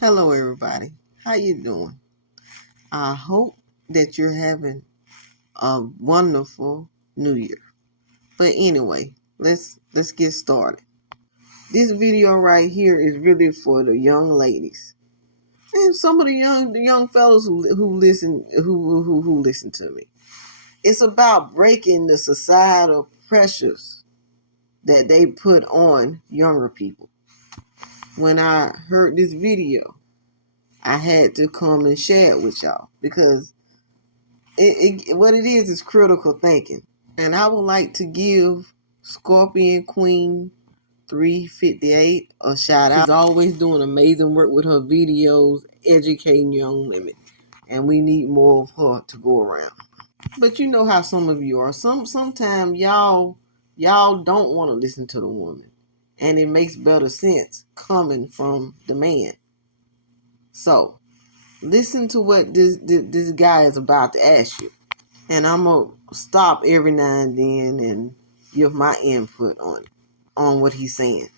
Hello everybody. How you doing? I hope that you're having a wonderful new year. But anyway, let's get started. This video right here is really for the young ladies. And some of the young fellows who listen to me. It's about breaking the societal pressures that they put on younger people. When I heard this video, I had to come and share it with y'all because what it is critical thinking. And I would like to give Scorpion Queen 358 a shout out. She's always doing amazing work with her videos, educating young women. And we need more of her to go around. But you know how some of you are. Sometimes y'all don't want to listen to the woman. And it makes better sense coming from the man. So listen to what this guy is about to ask you. And I'm going to stop every now and then and give my input on what he's saying.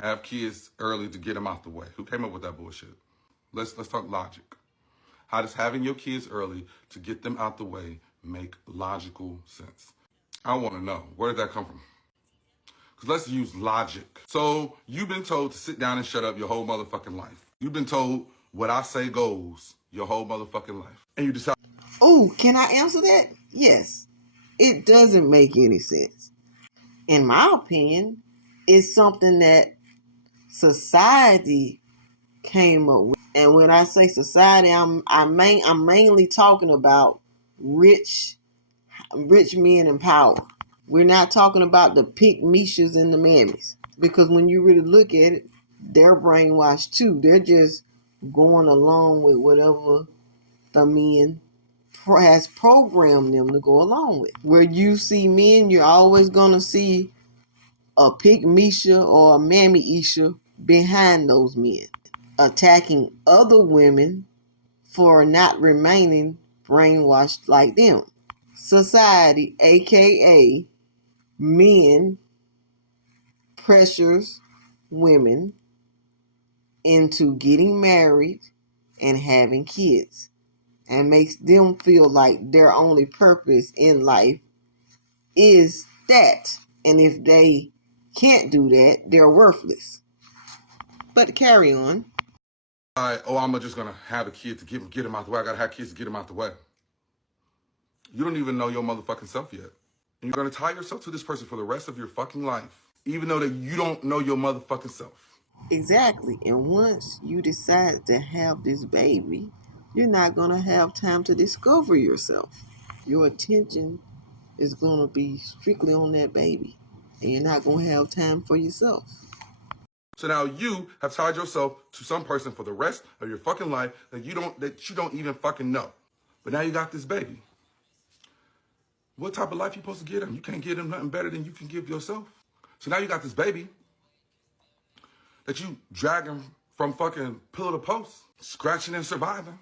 Have kids early to get them out the way. Who came up with that bullshit? Let's talk logic. How does having your kids early to get them out the way make logical sense? I want to know. Where did that come from? Because let's use logic. So you've been told to sit down and shut up your whole motherfucking life. You've been told what I say goes your whole motherfucking life. And you decide. Oh, can I answer that? Yes. It doesn't make any sense. In my opinion, it's something that society came up with. And when I say society, I'm mainly talking about rich men in power. We're not talking about the pick Mishas and the mammies. Because when you really look at it, they're brainwashed too. They're just going along with whatever the men has programmed them to go along with. Where you see men, you're always going to see a pick Misha or a mammy Isha behind those men, attacking other women for not remaining brainwashed like them. Society, aka men, pressures women into getting married and having kids and makes them feel like their only purpose in life is that. And if they can't do that, they're worthless. But carry on. I'm just going to have a kid to get him out the way. I got to have kids to get him out the way. You don't even know your motherfucking self yet. And you're going to tie yourself to this person for the rest of your fucking life, even though that you don't know your motherfucking self. Exactly. And once you decide to have this baby, you're not going to have time to discover yourself. Your attention is going to be strictly on that baby. And you're not going to have time for yourself. So now you have tied yourself to some person for the rest of your fucking life that you don't even fucking know. But now you got this baby. What type of life you supposed to get him? You can't get him nothing better than you can give yourself. So now you got this baby that you dragging from fucking pillar to post, scratching and surviving,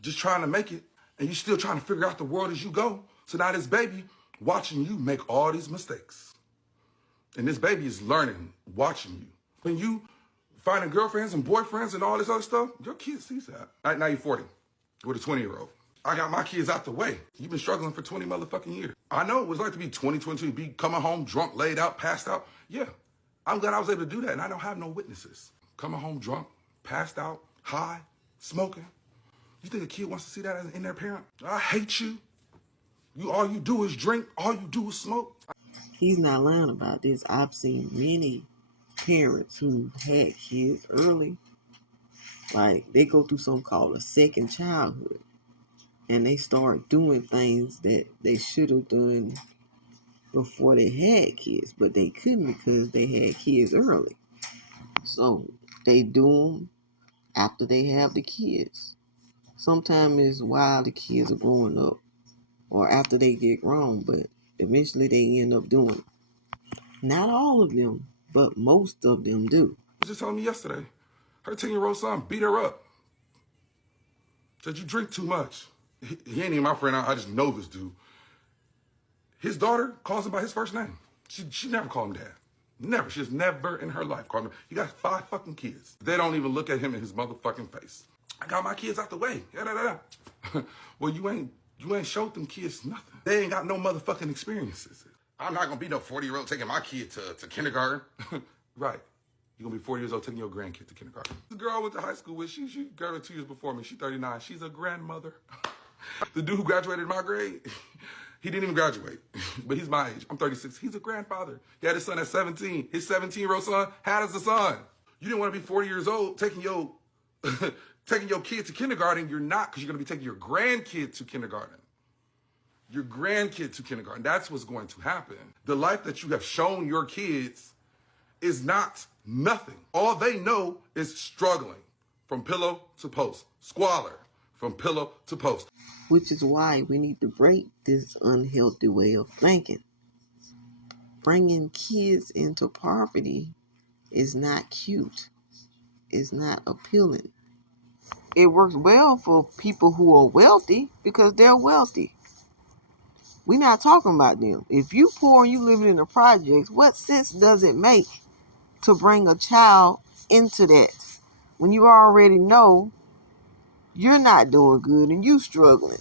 just trying to make it, and you still trying to figure out the world as you go. So now this baby watching you make all these mistakes. And this baby is learning, watching you. When you finding girlfriends and boyfriends and all this other stuff, your kid sees that. All right, now you're 40 with a 20-year-old. I got my kids out the way. You've been struggling for 20 motherfucking years. I know what it's like to be 20, 22, be coming home drunk, laid out, passed out. Yeah, I'm glad I was able to do that, and I don't have no witnesses. Coming home drunk, passed out, high, smoking. You think a kid wants to see that in their parent? I hate you. All you do is drink. All you do is smoke. He's not lying about this. I've seen many parents who had kids early. Like, they go through something called a second childhood. And they start doing things that they should have done before they had kids. But they couldn't because they had kids early. So they do them after they have the kids. Sometimes it's while the kids are growing up or after they get grown, but eventually they end up doing it. Not all of them, but most of them do. Was just telling me yesterday, her 10-year-old son beat her up. Said, you drink too much. He ain't even my friend. I just know this dude. His daughter calls him by his first name. She never called him dad. Never. She's never in her life called him. He got 5 fucking kids. They don't even look at him in his motherfucking face. I got my kids out the way. Well, you ain't showed them kids nothing. They ain't got no motherfucking experiences. I'm not gonna be no 40-year-old taking my kid to kindergarten. Right. You're gonna be 40 years old taking your grandkid to kindergarten. The girl I went to high school with, she graduated 2 years before me. She's 39. She's a grandmother. The dude who graduated my grade, he didn't even graduate, but he's my age. I'm 36. He's a grandfather. He had his son at 17. His 17-year-old son had as a son. You didn't want to be 40 years old taking your taking your kid to kindergarten. You're not, because you're going to be taking your grandkid to kindergarten. Your grandkid to kindergarten. That's what's going to happen. The life that you have shown your kids is not nothing. All they know is struggling from pillow to post. Squalor from pillow to post. Which is why we need to break this unhealthy way of thinking. Bringing kids into poverty is not cute. It's not appealing. It works well for people who are wealthy because they're wealthy. We're not talking about them. If you poor and you living in the projects, what sense does it make to bring a child into that when you already know you're not doing good and you struggling?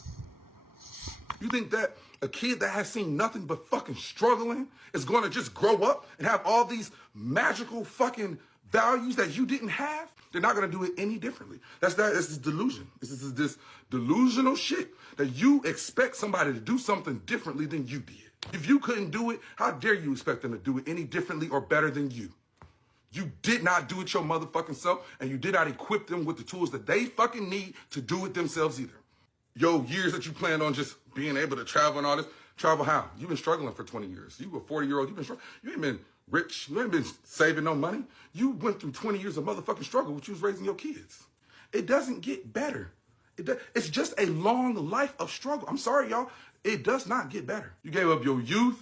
You think that a kid that has seen nothing but fucking struggling is going to just grow up and have all these magical fucking values that you didn't have? They're not going to do it any differently. This is delusion. This is this delusional shit that you expect somebody to do something differently than you did. If you couldn't do it, how dare you expect them to do it any differently or better than you? You did not do it your motherfucking self, and you did not equip them with the tools that they fucking need to do it themselves either. Yo, years that you planned on just being able to travel and all this, travel how? You've been struggling for 20 years. You a 40-year-old, you ain't been rich, you ain't been saving no money. You went through 20 years of motherfucking struggle when you was raising your kids. It doesn't get better. It's just a long life of struggle. I'm sorry, y'all. It does not get better. You gave up your youth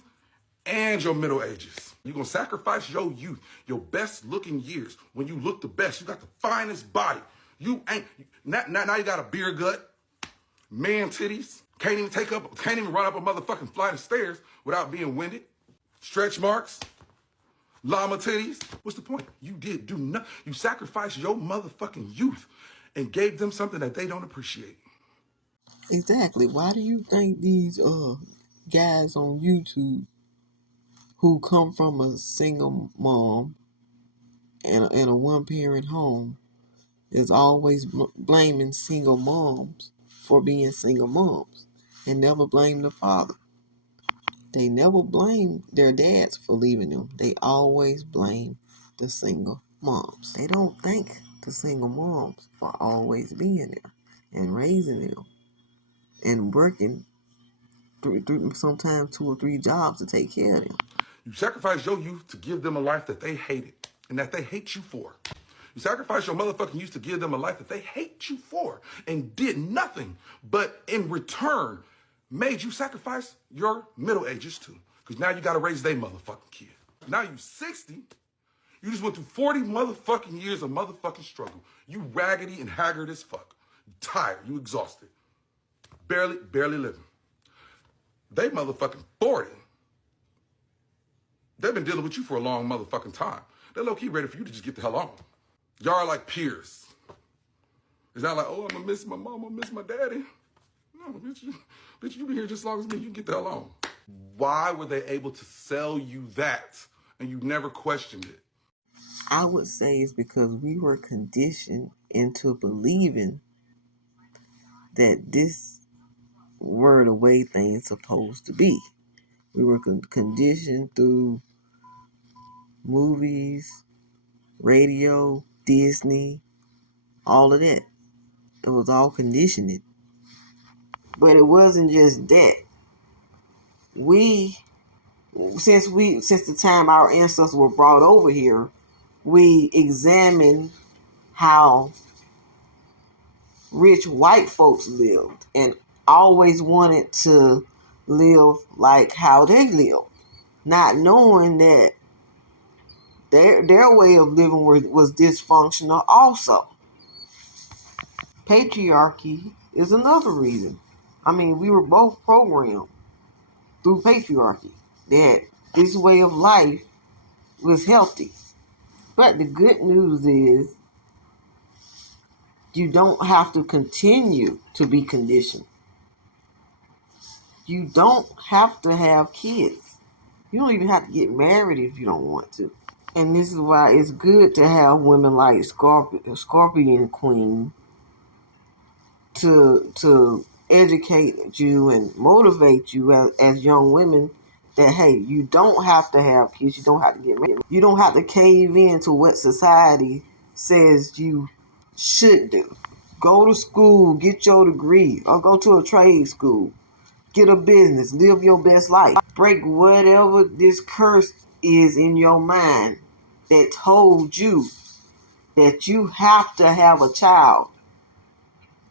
and your middle ages. You're going to sacrifice your youth, your best looking years, when you look the best. You got the finest body. You ain't, now you got a beer gut, man titties, can't even run up a motherfucking flight of stairs without being winded, stretch marks, llama titties. What's the point? You did do nothing. You sacrificed your motherfucking youth and gave them something that they don't appreciate. Exactly. Why do you think these guys on YouTube who come from a single mom and a one-parent home is always blaming single moms for being single moms and never blame the father? They never blame their dads for leaving them. They always blame the single moms. They don't thank the single moms for always being there and raising them and working sometimes 2 or 3 jobs to take care of them. You sacrifice your youth to give them a life that they hated and that they hate you for. You sacrifice your motherfucking youth to give them a life that they hate you for and did nothing but in return made you sacrifice your middle ages too. Because now you got to raise their motherfucking kid. Now you 60. You just went through 40 motherfucking years of motherfucking struggle. You raggedy and haggard as fuck. You tired. You exhausted. Barely living. They motherfucking 40. They've been dealing with you for a long motherfucking time. They're low-key ready for you to just get the hell on. Y'all are like peers. It's not like, oh, I'm gonna miss my mom, I'm gonna miss my daddy. No, bitch, you been here just as long as me, you can get the hell on. Why were they able to sell you that and you never questioned it? I would say it's because we were conditioned into believing that this were the way things supposed to be. We were conditioned through movies, radio, Disney, all of that. It was all conditioning. But it wasn't just that. Since the time our ancestors were brought over here, we examined how rich white folks lived and always wanted to live like how they lived, not knowing that their way of living was dysfunctional also. Patriarchy is another reason. I mean, we were both programmed through patriarchy that this way of life was healthy. But the good news is you don't have to continue to be conditioned. You don't have to have kids. You don't even have to get married if you don't want to. And this is why it's good to have women like Scorpion Queen to educate you and motivate you as young women that, hey, you don't have to have kids. You don't have to get married. You don't have to cave in to what society says you should do. Go to school, get your degree, or go to a trade school. Get a business, live your best life. Break whatever this curse is in your mind that told you that you have to have a child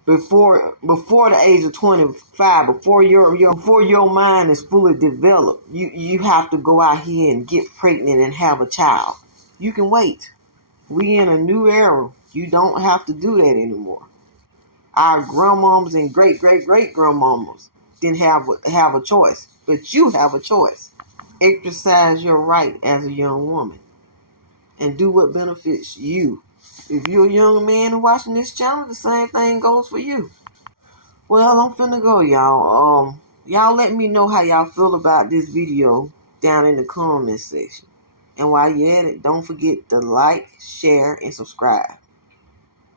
before the age of 25, before your mind is fully developed. You have to go out here and get pregnant and have a child. You can wait. We in a new era. You don't have to do that anymore. Our grandmamas and great grandmamas didn't have a choice, but you have a choice. Exercise your right as a young woman and do what benefits you. If you're a young man watching this channel, the same thing goes for you. Well, I'm finna go, y'all. Y'all let me know how y'all feel about this video down in the comment section. And while you're at it, don't forget to like, share, and subscribe.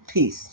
Peace.